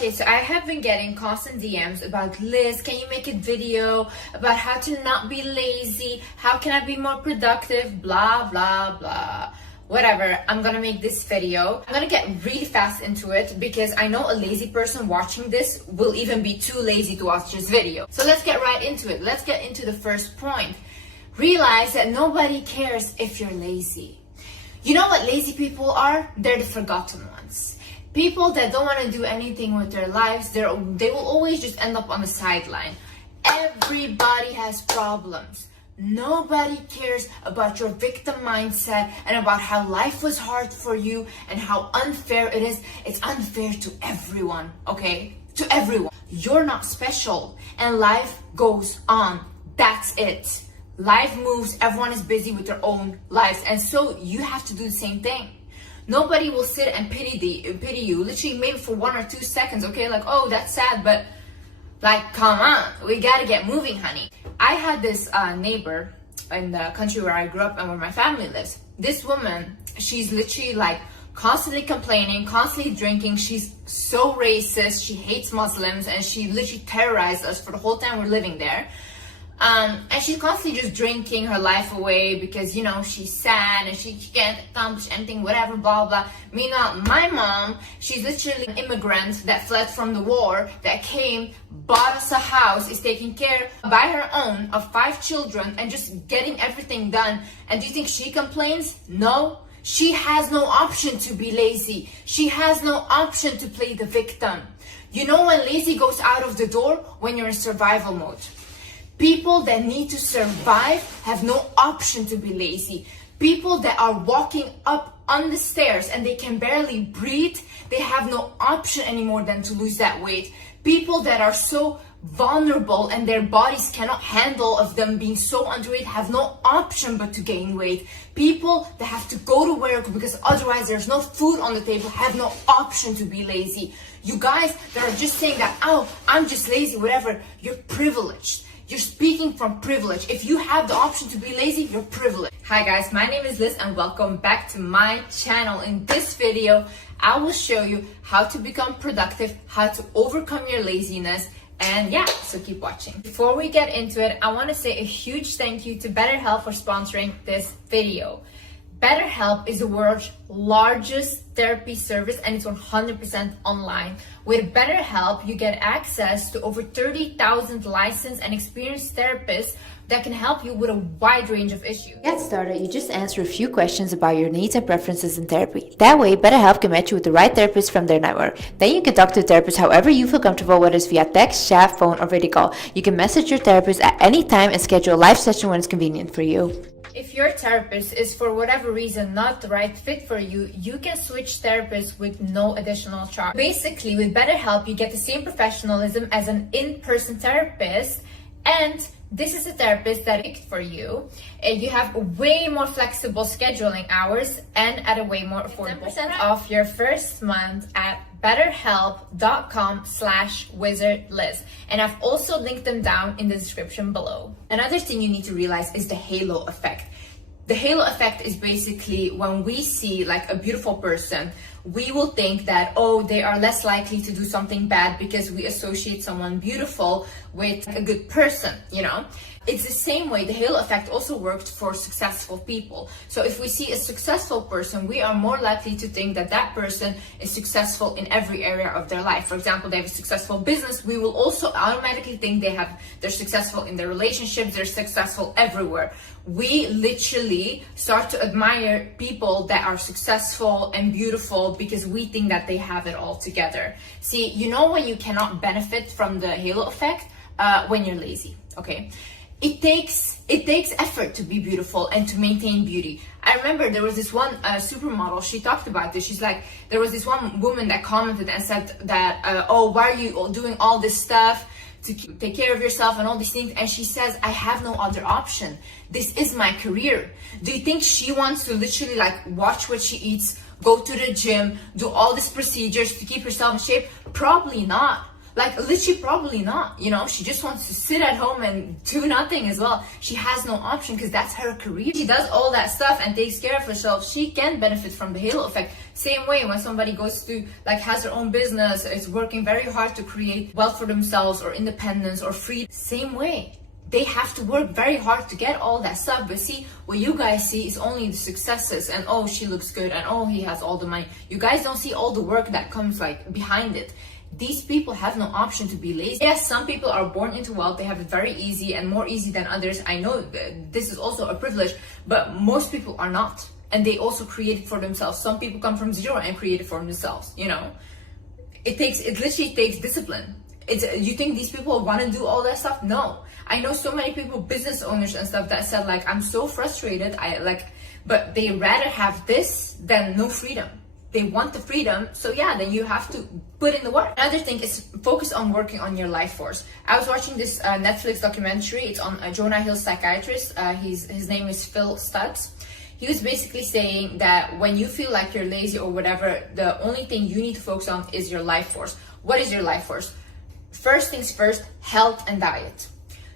Okay, so I have been getting constant DMs about, Liz, can you make a video about how to not be lazy? How can I be more productive? Blah, blah, blah. Whatever, I'm gonna make this video. I'm gonna get really fast into it because I know a lazy person watching this will even be too lazy to watch this video. So let's get right into it. Let's get into the first point. Realize that nobody cares if you're lazy. You know what lazy people are? They're the forgotten ones. People that don't want to do anything with their lives, they will always just end up on the sideline. Everybody has problems. Nobody cares about your victim mindset and about how life was hard for you and how unfair it is. It's unfair to everyone, okay? To everyone. You're not special and life goes on. That's it. Life moves, everyone is busy with their own lives, and so you have to do the same thing. Nobody will sit and pity you, literally maybe for 1 or 2 seconds, okay? Like, oh, that's sad, but like, come on, we gotta get moving, honey. I had this neighbor in the country where I grew up and where my family lives. This woman, she's literally like constantly complaining, constantly drinking. She's so racist, she hates Muslims, and she literally terrorized us for the whole time we're living there. And she's constantly just drinking her life away because, you know, she's sad and she can't accomplish anything, whatever, blah, blah. Meanwhile, my mom, she's literally an immigrant that fled from the war, that came, bought us a house, is taking care by her own of 5 children and just getting everything done. And do you think she complains? No. She has no option to be lazy. She has no option to play the victim. You know when lazy goes out of the door? When you're in survival mode. People that need to survive have no option to be lazy. People that are walking up on the stairs and they can barely breathe, they have no option anymore than to lose that weight. People that are so vulnerable and their bodies cannot handle of them being so underweight have no option but to gain weight. People that have to go to work because otherwise there's no food on the table have no option to be lazy. You guys that are just saying that, oh, I'm just lazy, whatever, you're privileged. You're speaking from privilege. If you have the option to be lazy, you're privileged. Hi guys, my name is Liz and welcome back to my channel. In this video, I will show you how to become productive, how to overcome your laziness, and yeah, so keep watching. Before we get into it, I want to say a huge thank you to BetterHelp for sponsoring this video. BetterHelp is the world's largest therapy service and it's 100% online. With BetterHelp, you get access to over 30,000 licensed and experienced therapists that can help you with a wide range of issues. To get started, you just answer a few questions about your needs and preferences in therapy. That way, BetterHelp can match you with the right therapist from their network. Then you can talk to a therapist however you feel comfortable, whether it's via text, chat, phone, or video call. You can message your therapist at any time and schedule a live session when it's convenient for you. If your therapist is for whatever reason not the right fit for you, you can switch therapists with no additional charge. Basically, with BetterHelp, you get the same professionalism as an in-person therapist, and this is a therapist that picked for you. And you have way more flexible scheduling hours and at a way more affordable 10% off your first month at betterhelp.com/wizardliz. And I've also linked them down in the description below. Another thing you need to realize is the halo effect. The halo effect is basically when we see like a beautiful person, we will think that, oh, they are less likely to do something bad because we associate someone beautiful with a good person, you know? It's the same way the halo effect also worked for successful people. So if we see a successful person, we are more likely to think that that person is successful in every area of their life. For example, they have a successful business, we will also automatically think they're successful in their relationships, they're successful everywhere. We literally start to admire people that are successful and beautiful because we think that they have it all together. See, you know when you cannot benefit from the halo effect? When you're lazy, okay? It takes effort to be beautiful and to maintain beauty. I remember there was this one supermodel, she talked about this. She's like, there was this one woman that commented and said that, oh, why are you doing all this stuff to take care of yourself and all these things? And she says, I have no other option. This is my career. Do you think she wants to literally like watch what she eats, go to the gym, do all these procedures to keep herself in shape? Probably not. Like literally probably not, you know, she just wants to sit at home and do nothing as well. She has no option because that's her career. She does all that stuff and takes care of herself. She can benefit from the halo effect. Same way when somebody goes to, like, has their own business, is working very hard to create wealth for themselves or independence or freedom. Same way. They have to work very hard to get all that stuff. But see, what you guys see is only the successes and oh, she looks good and oh, he has all the money. You guys don't see all the work that comes like behind it. These people have no option to be lazy. Yes, some people are born into wealth. They have it very easy and more easy than others. I know this is also a privilege, but most people are not. And they also create it for themselves. Some people come from zero and create it for themselves, you know. It literally takes discipline. You think these people want to do all that stuff? No. I know so many people, business owners and stuff, that said like, I'm so frustrated, but they rather have this than no freedom. They want the freedom, so yeah, then you have to put in the work. Another thing is focus on working on your life force. I was watching this Netflix documentary. It's on Jonah Hill's psychiatrist. His name is Phil Stutz. He was basically saying that when you feel like you're lazy or whatever, the only thing you need to focus on is your life force. What is your life force? First things first, health and diet.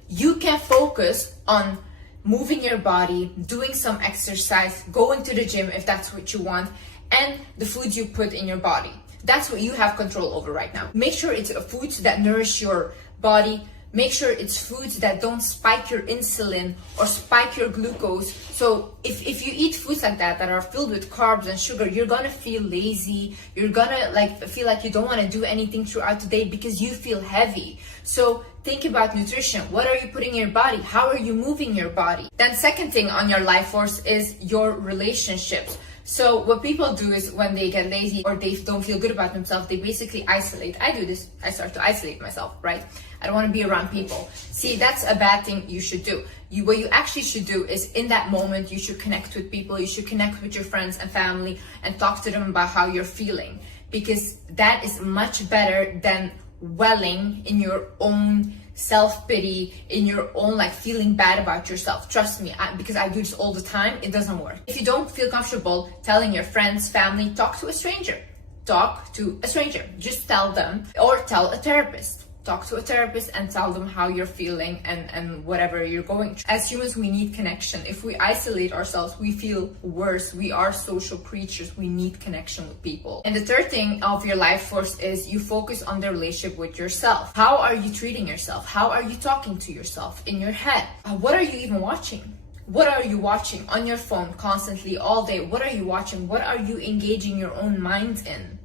You can focus on moving your body, doing some exercise, going to the gym if that's what you want, and the foods you put in your body. That's what you have control over right now. Make sure it's foods that nourish your body. Make sure it's foods that don't spike your insulin or spike your glucose. So if you eat foods like that are filled with carbs and sugar, you're gonna feel lazy. You're gonna feel like you don't want to do anything throughout the day because you feel heavy. So think about nutrition. What are you putting in your body? How are you moving your body? Then second thing on your life force is your relationships. So what people do is when they get lazy or they don't feel good about themselves, they basically isolate. I do this. I start to isolate myself, right? I don't want to be around people. See, that's a bad thing you should do. What you actually should do is in that moment, you should connect with people. You should connect with your friends and family and talk to them about how you're feeling, because that is much better than dwelling in your own self-pity, in your own feeling bad about yourself. Trust me, because I do this all the time, it doesn't work. If you don't feel comfortable telling your friends, family, talk to a stranger. Talk to a stranger. Just tell them, or tell a therapist. Talk to a therapist and tell them how you're feeling and whatever you're going through. As humans, we need connection. If we isolate ourselves, we feel worse. We are social creatures. We need connection with people. And the third thing of your life force is you focus on the relationship with yourself. How are you treating yourself? How are you talking to yourself in your head? What are you even watching? What are you watching on your phone constantly all day? What are you watching? What are you engaging your own mind in?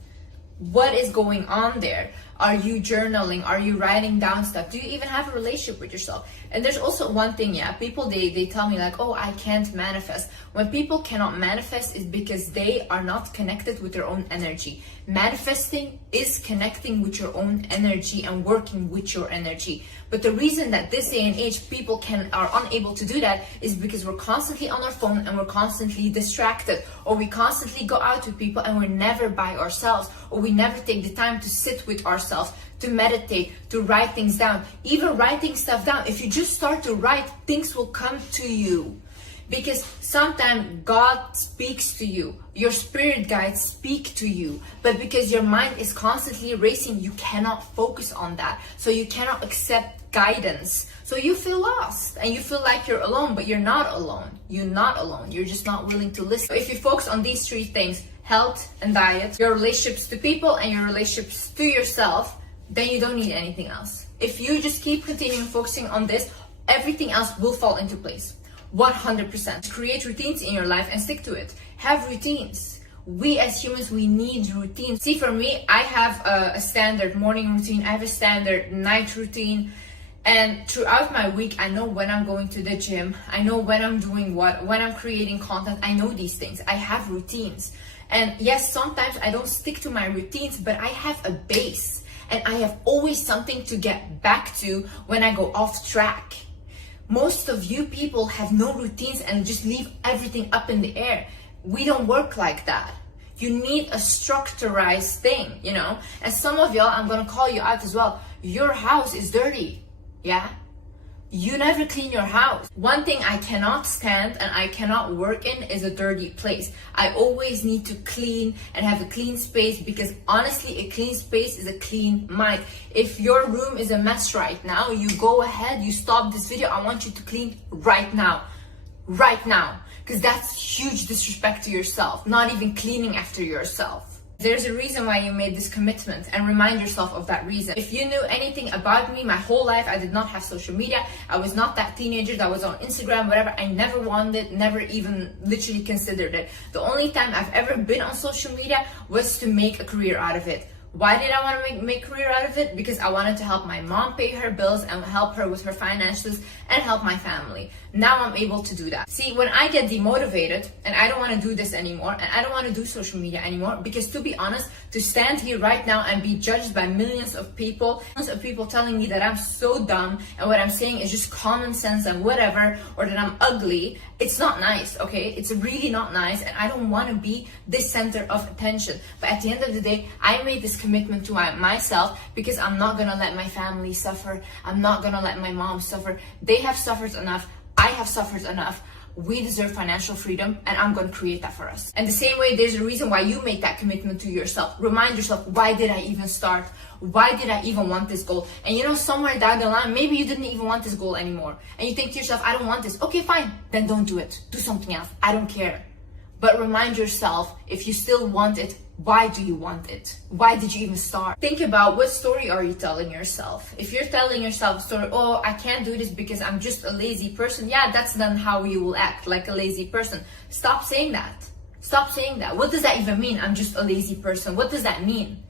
What is going on there? Are you journaling? Are you writing down stuff? Do you even have a relationship with yourself? And there's also one thing, people, they tell me oh, I can't manifest. When people cannot manifest, is because they are not connected with their own energy. Manifesting is connecting with your own energy and working with your energy. But the reason that this day and age people are unable to do that is because we're constantly on our phone and we're constantly distracted, or we constantly go out with people and we're never by ourselves, or we never take the time to sit with ourselves, to meditate, to write things down. Even writing stuff down, if you just start to write, things will come to you. Because sometimes God speaks to you, your spirit guides speak to you, but because your mind is constantly racing, you cannot focus on that. So you cannot accept guidance. So you feel lost and you feel like you're alone, but you're not alone. You're not alone. You're just not willing to listen. If you focus on these three things, health and diet, your relationships to people and your relationships to yourself, then you don't need anything else. If you just keep continuing focusing on this, everything else will fall into place. 100%. Create routines in your life and stick to it. Have routines. We as humans, we need routines. See, for me, I have a standard morning routine. I have a standard night routine. And throughout my week, I know when I'm going to the gym. I know when I'm doing what, when I'm creating content. I know these things. I have routines. And yes, sometimes I don't stick to my routines, but I have a base. And I have always something to get back to when I go off track. Most of you people have no routines and just leave everything up in the air. We don't work like that. You need a structurized thing, And some of y'all, I'm gonna call you out as well. Your house is dirty, yeah? You never clean your house. One thing I cannot stand and I cannot work in is a dirty place. I always need to clean and have a clean space, because honestly, a clean space is a clean mind. If your room is a mess right now, you go ahead, you stop this video. I want you to clean right now. Right now. Because that's huge disrespect to yourself. Not even cleaning after yourself. There's a reason why you made this commitment, and remind yourself of that reason. If you knew anything about me, my whole life, I did not have social media. I was not that teenager that was on Instagram, whatever. I never wanted, never even literally considered it. The only time I've ever been on social media was to make a career out of it. Why did I want to make a career out of it? Because I wanted to help my mom pay her bills and help her with her finances and help my family. Now I'm able to do that. See, when I get demotivated and I don't want to do this anymore, and I don't want to do social media anymore, because to be honest, to stand here right now and be judged by millions of people telling me that I'm so dumb and what I'm saying is just common sense and whatever, or that I'm ugly, it's not nice, okay? It's really not nice, and I don't want to be this center of attention. But at the end of the day, I made this commitment to myself, because I'm not gonna let my family suffer. I'm not gonna let my mom suffer. They have suffered enough. I have suffered enough. We deserve financial freedom, and I'm going to create that for us. And the same way, there's a reason why you make that commitment to yourself. Remind yourself, why did I even start? Why did I even want this goal? And you know, somewhere down the line, maybe you didn't even want this goal anymore. And you think to yourself, I don't want this. Okay, fine. Then don't do it. Do something else. I don't care. But remind yourself, if you still want it, why do you want it? Why did you even start? Think about, what story are you telling yourself? If you're telling yourself a story, oh, I can't do this because I'm just a lazy person. Yeah, that's then how you will act, like a lazy person. Stop saying that. Stop saying that. What does that even mean? I'm just a lazy person. What does that mean?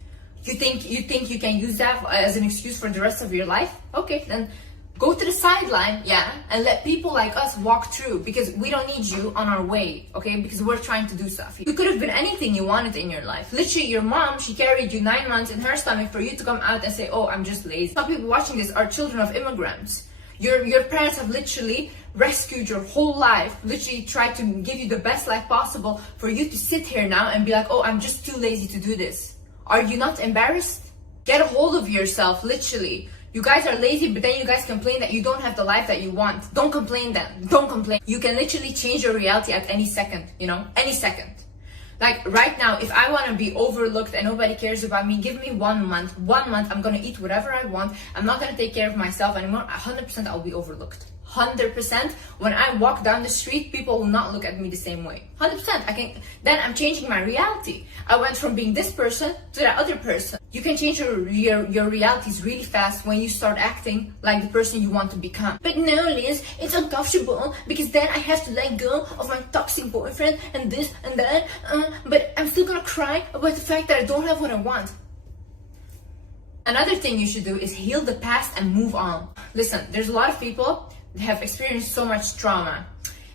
You think you can use that as an excuse for the rest of your life? Okay, then go to the sideline, yeah, and let people like us walk through, because we don't need you on our way, okay? Because we're trying to do stuff. You could have been anything you wanted in your life. Literally, your mom, she carried you 9 months in her stomach for you to come out and say, oh, I'm just lazy. Some people watching this are children of immigrants. Your parents have literally rescued your whole life, literally tried to give you the best life possible, for you to sit here now and be like, oh, I'm just too lazy to do this. Are you not embarrassed? Get a hold of yourself, literally. You guys are lazy, but then you guys complain that you don't have the life that you want. Don't complain then. Don't complain. You can literally change your reality at any second, you know? Any second. Like right now, if I want to be overlooked and nobody cares about me, give me 1 month. 1 month, I'm going to eat whatever I want. I'm not going to take care of myself anymore. 100% I'll be overlooked. 100%. When I walk down the street, people will not look at me the same way. 100%. Then I'm changing my reality. I went from being this person to that other person. You can change your realities really fast when you start acting like the person you want to become. But no, Liz, it's uncomfortable, because then I have to let go of my toxic boyfriend and this and that. But I'm still gonna cry about the fact that I don't have what I want. Another thing you should do is heal the past and move on. Listen, there's a lot of people that have experienced so much trauma,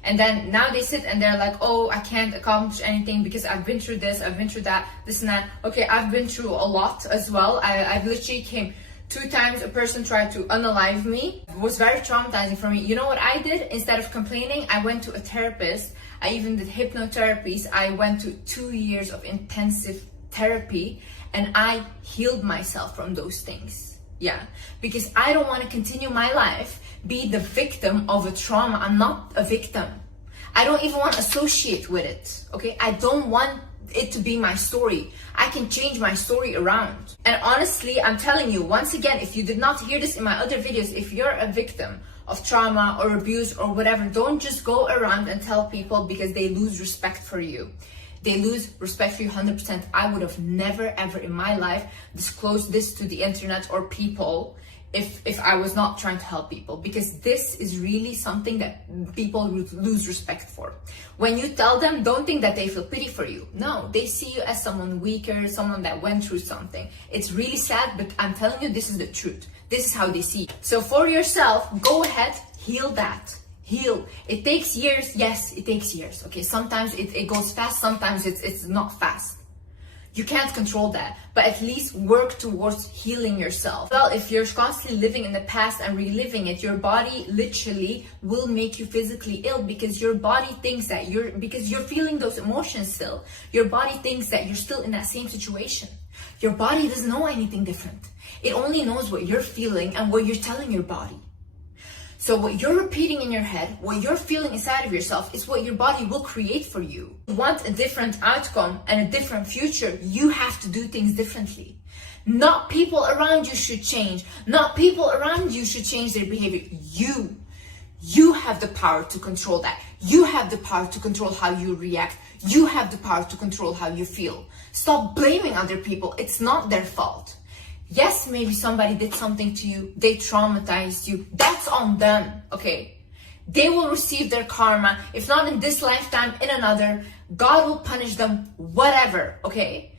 and then now they sit and they're like, oh, I can't accomplish anything because I've been through this, I've been through that, this and that. Okay, I've been through a lot as well. I've literally came 2 times, a person tried to unalive me. It was very traumatizing for me. You know what I did? Instead of complaining, I went to a therapist. I even did hypnotherapies. I went to 2 years of intensive therapy, and I healed myself from those things. Yeah, because I don't want to continue my life be the victim of a trauma. I'm not a victim. I don't even want to associate with it, okay? I don't want it to be my story. I can change my story around. And honestly, I'm telling you, once again, if you did not hear this in my other videos, if you're a victim of trauma or abuse or whatever, don't just go around and tell people, because they lose respect for you. They lose respect for you 100%. I would have never ever in my life disclosed this to the internet or people if I was not trying to help people, because this is really something that people lose respect for. When you tell them, don't think that they feel pity for you. No, they see you as someone weaker, someone that went through something. It's really sad, but I'm telling you, this is the truth. This is how they see you. So for yourself, go ahead, heal that. Heal. It takes years. Yes, it takes years. Okay, sometimes it goes fast, sometimes it's not fast. You can't control that, but at least work towards healing yourself. Well, if you're constantly living in the past and reliving it, your body literally will make you physically ill, because your body thinks that because you're feeling those emotions still. Your body thinks that you're still in that same situation. Your body doesn't know anything different. It only knows what you're feeling and what you're telling your body. So what you're repeating in your head, what you're feeling inside of yourself is what your body will create for you. If you want a different outcome and a different future, you have to do things differently. Not people around you should change. Not people around you should change their behavior. You have the power to control that. You have the power to control how you react. You have the power to control how you feel. Stop blaming other people. It's not their fault. Yes, maybe somebody did something to you. They traumatized you. That's on them, okay? They will receive their karma. If not in this lifetime, in another. God will punish them, whatever, okay?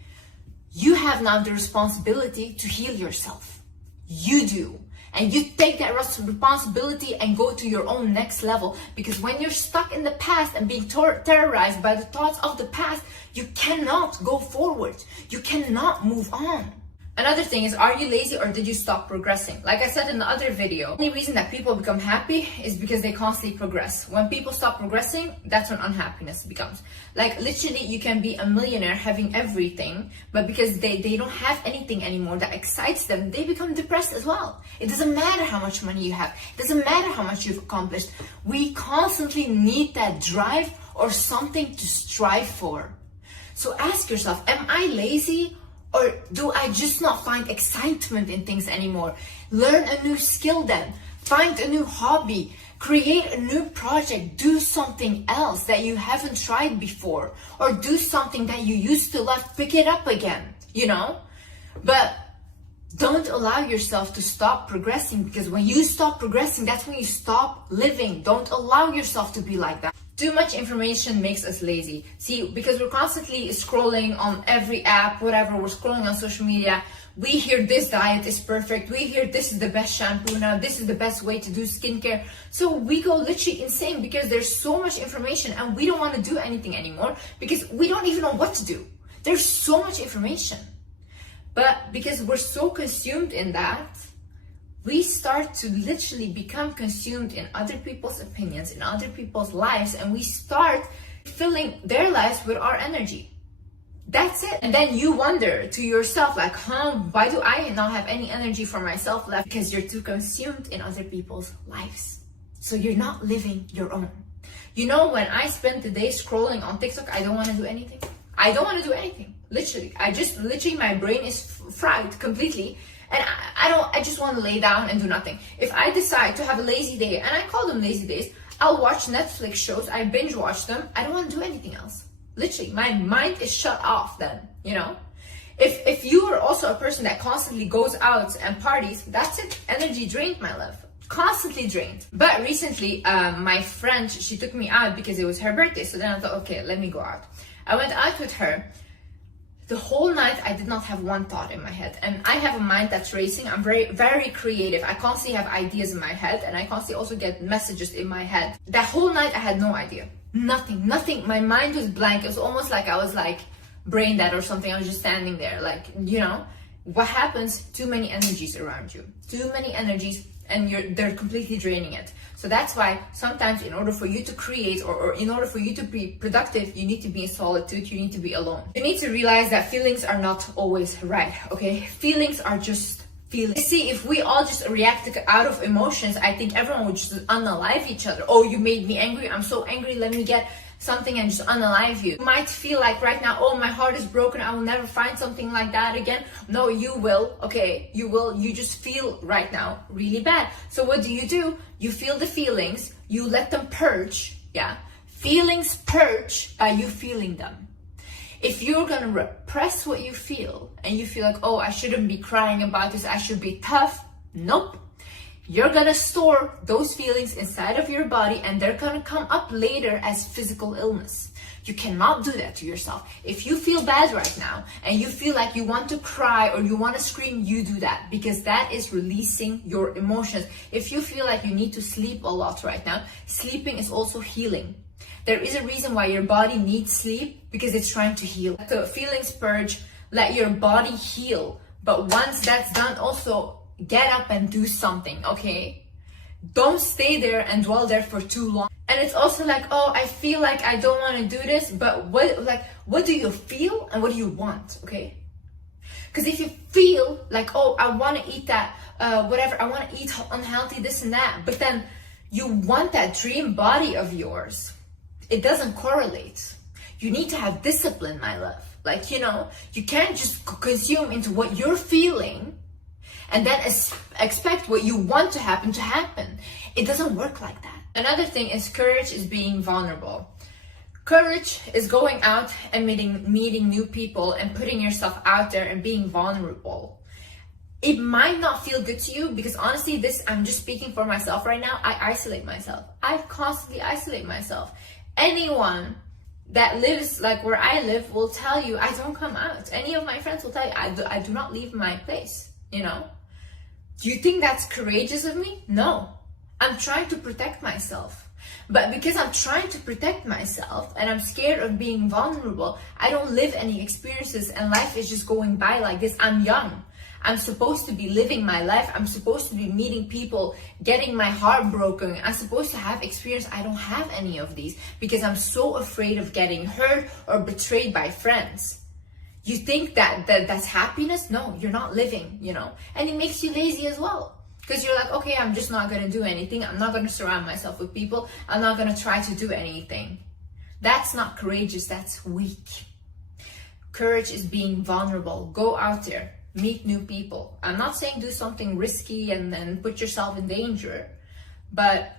You have now the responsibility to heal yourself. You do. And you take that responsibility and go to your own next level. Because when you're stuck in the past and being terrorized by the thoughts of the past, you cannot go forward. You cannot move on. Another thing is, are you lazy or did you stop progressing? Like I said in the other video, the only reason that people become happy is because they constantly progress. When people stop progressing, that's when unhappiness becomes. Like literally, you can be a millionaire having everything, but because they don't have anything anymore that excites them, they become depressed as well. It doesn't matter how much money you have. It doesn't matter how much you've accomplished. We constantly need that drive or something to strive for. So ask yourself, am I lazy? Or do I just not find excitement in things anymore? Learn a new skill then. Find a new hobby. Create a new project. Do something else that you haven't tried before. Or do something that you used to love. Pick it up again, you know? But don't allow yourself to stop progressing, because when you stop progressing, that's when you stop living. Don't allow yourself to be like that. Too much information makes us lazy. See, because we're constantly scrolling on every app, whatever, we're scrolling on social media. We hear this diet is perfect. We hear this is the best shampoo now. This is the best way to do skincare. So we go literally insane because there's so much information and we don't want to do anything anymore because we don't even know what to do. There's so much information. But because we're so consumed in that, we start to literally become consumed in other people's opinions, in other people's lives, and we start filling their lives with our energy. That's it. And then you wonder to yourself, like, why do I not have any energy for myself left? Because you're too consumed in other people's lives. So you're not living your own. You know, when I spend the day scrolling on TikTok, I don't want to do anything. I don't want to do anything. Literally. My brain is fried completely. And I just want to lay down and do nothing. If I decide to have a lazy day, and I call them lazy days, I'll watch Netflix shows, I binge watch them. I don't want to do anything else. Literally, my mind is shut off then, you know? If you are also a person that constantly goes out and parties, that's it. Energy drained, my love. Constantly drained. But recently, my friend, she took me out because it was her birthday. So then I thought, okay, let me go out. I went out with her. The whole night, I did not have one thought in my head. And I have a mind that's racing. I'm very, very creative. I constantly have ideas in my head. And I constantly also get messages in my head. That whole night, I had no idea. Nothing. My mind was blank. It was almost like I was like brain dead or something. I was just standing there. Like, you know, what happens? Too many energies around you. Too many energies. And they're completely draining it. So that's why sometimes in order for you to create or in order for you to be productive, you need to be in solitude, you need to be alone. You need to realize that feelings are not always right, okay? Feelings are just feelings. See, if we all just react out of emotions, I think everyone would just unalive each other. Oh, you made me angry, I'm so angry, let me get something and just unalive you. You might feel like right now, oh, my heart is broken, I will never find something like that again. No, you will, okay? You will. You just feel right now really bad. So what do? You feel the feelings, you let them purge, yeah? Feelings purge by you feeling them. If you're gonna repress what you feel and you feel like, oh, I shouldn't be crying about this, I should be tough, nope. You're gonna store those feelings inside of your body and they're gonna come up later as physical illness. You cannot do that to yourself. If you feel bad right now and you feel like you want to cry or you want to scream, you do that because that is releasing your emotions. If you feel like you need to sleep a lot right now, sleeping is also healing. There is a reason why your body needs sleep because it's trying to heal. So feelings purge, let your body heal. But once that's done, also get up and do something, okay? Don't stay there and dwell there for too long. And it's also like, oh, I feel like I don't want to do this, but what do you feel and what do you want, okay? Because if you feel like, oh, I want to eat that, whatever, I want to eat unhealthy, this and that, but then you want that dream body of yours. It doesn't correlate. You need to have discipline, my love. Like, you can't just consume into what you're feeling and then expect what you want to happen. It doesn't work like that. Another thing is courage is being vulnerable. Courage is going out and meeting new people and putting yourself out there and being vulnerable. It might not feel good to you because honestly, I'm just speaking for myself right now. I isolate myself. I constantly isolate myself. Anyone that lives like where I live will tell you I don't come out. Any of my friends will tell you I do not leave my place, Do you think that's courageous of me? No. I'm trying to protect myself. But because I'm trying to protect myself and I'm scared of being vulnerable, I don't live any experiences and life is just going by like this. I'm young. I'm supposed to be living my life. I'm supposed to be meeting people, getting my heart broken. I'm supposed to have experience. I don't have any of these because I'm so afraid of getting hurt or betrayed by friends. You think that's happiness? No, you're not living, And it makes you lazy as well. Because you're like, okay, I'm just not going to do anything. I'm not going to surround myself with people. I'm not going to try to do anything. That's not courageous. That's weak. Courage is being vulnerable. Go out there. Meet new people. I'm not saying do something risky and then put yourself in danger, but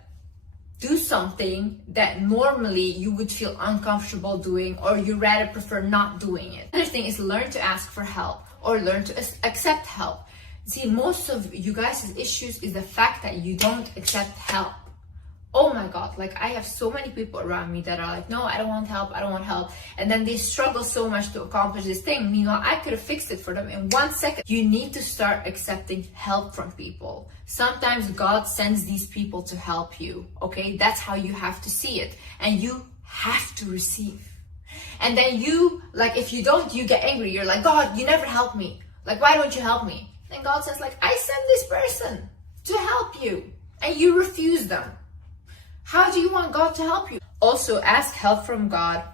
do something that normally you would feel uncomfortable doing or you rather prefer not doing it. Another thing is learn to ask for help or learn to accept help. See, most of you guys' issues is the fact that you don't accept help. Oh my God, like I have so many people around me that are like, no, I don't want help. And then they struggle so much to accomplish this thing. Meanwhile, I could have fixed it for them in 1 second. You need to start accepting help from people. Sometimes God sends these people to help you, okay? That's how you have to see it. And you have to receive. And then if you don't, you get angry. You're like, God, you never help me. Like, why don't you help me? And God says, like, I sent this person to help you. And you refuse them. How do you want God to help you? Also, ask help from God.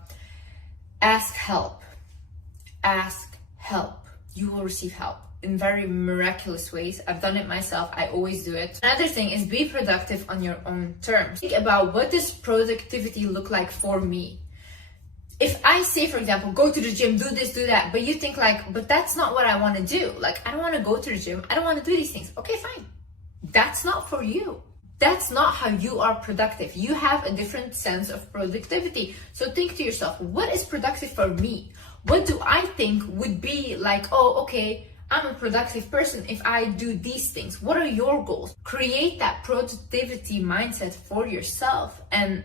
Ask help. Ask help. You will receive help in very miraculous ways. I've done it myself. I always do it. Another thing is be productive on your own terms. Think about what does productivity look like for me. If I say, for example, go to the gym, do this, do that, but you think like, but that's not what I want to do. Like, I don't want to go to the gym. I don't want to do these things. Okay, fine. That's not for you. That's not how you are productive. You have a different sense of productivity. So think to yourself, what is productive for me? What do I think would be like, oh, okay, I'm a productive person if I do these things. What are your goals? Create that productivity mindset for yourself and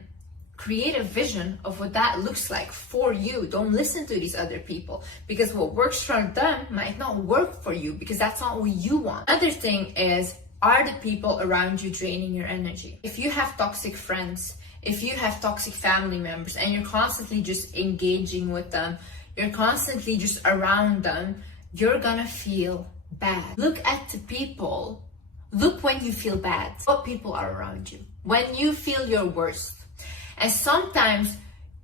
create a vision of what that looks like for you. Don't listen to these other people because what works for them might not work for you because that's not what you want. Another thing is, are the people around you draining your energy? If you have toxic friends, if you have toxic family members and you're constantly just engaging with them, you're constantly just around them, you're gonna feel bad. Look at the people. Look when you feel bad. What people are around you? When you feel your worst. And sometimes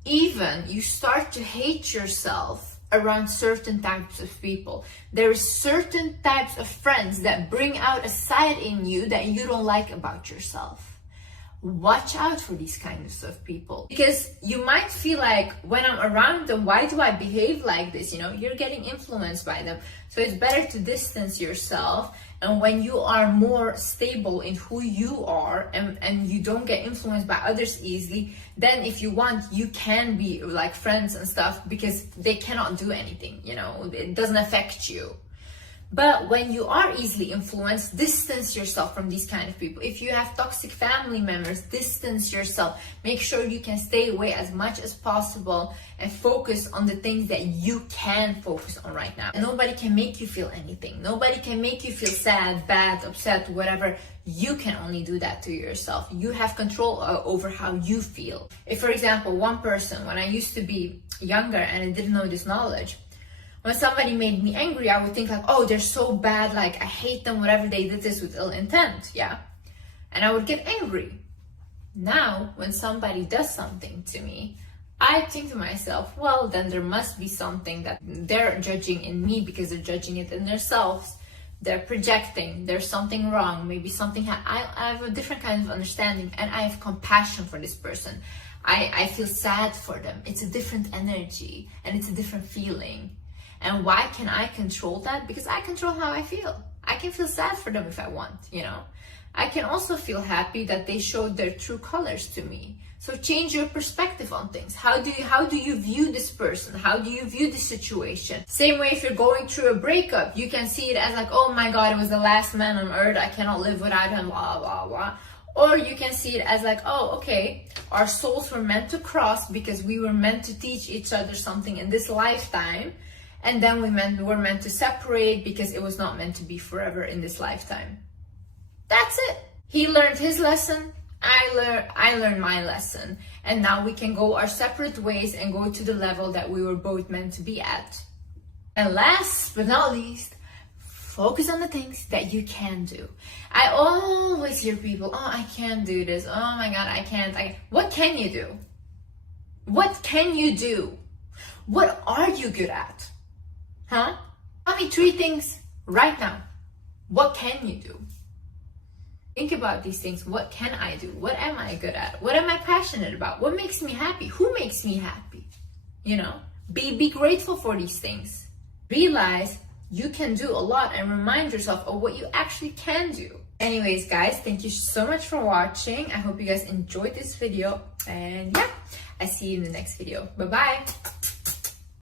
even you start to hate yourself around certain types of people. There are certain types of friends that bring out a side in you that you don't like about yourself. Watch out for these kinds of people because you might feel like when I'm around them, why do I behave like this? You're getting influenced by them. So it's better to distance yourself. And when you are more stable in who you are and you don't get influenced by others easily, then if you want, you can be like friends and stuff because they cannot do anything, it doesn't affect you. But when you are easily influenced, distance yourself from these kind of people. If you have toxic family members, distance yourself. Make sure you can stay away as much as possible and focus on the things that you can focus on right now. And nobody can make you feel anything. Nobody can make you feel sad, bad, upset, whatever. You can only do that to yourself. You have control over how you feel. If, for example, one person, when I used to be younger and I didn't know this knowledge, when somebody made me angry, I would think like, oh, they're so bad, like I hate them, whatever, they did this with ill intent, yeah? And I would get angry. Now, when somebody does something to me, I think to myself, well, then there must be something that they're judging in me because they're judging it in themselves. they're projecting, there's something wrong, maybe something, I have a different kind of understanding, and I have compassion for this person. I feel sad for them. It's a different energy and it's a different feeling. And why can I control that? Because I control how I feel. I can feel sad for them if I want, you know. I can also feel happy that they showed their true colors to me. So change your perspective on things. How do you view this person? How do you view this situation? Same way if you're going through a breakup, you can see it as like, oh my God, it was the last man on earth. I cannot live without him, blah, blah, blah. Or you can see it as like, oh, okay, our souls were meant to cross because we were meant to teach each other something in this lifetime. And then we were meant to separate because it was not meant to be forever in this lifetime. That's it. He learned his lesson. I learned my lesson. And now we can go our separate ways and go to the level that we were both meant to be at. And last but not least, focus on the things that you can do. I always hear people, oh, I can't do this. Oh my God, I can't. What can you do? What can you do? What are you good at? Huh? Tell me 3 things right now. What can you do? Think about these things. What can I do? What am I good at? What am I passionate about? What makes me happy? Who makes me happy? You know, be grateful for these things. Realize you can do a lot and remind yourself of what you actually can do. Anyways, guys, thank you so much for watching. I hope you guys enjoyed this video. And yeah, I see you in the next video. Bye-bye.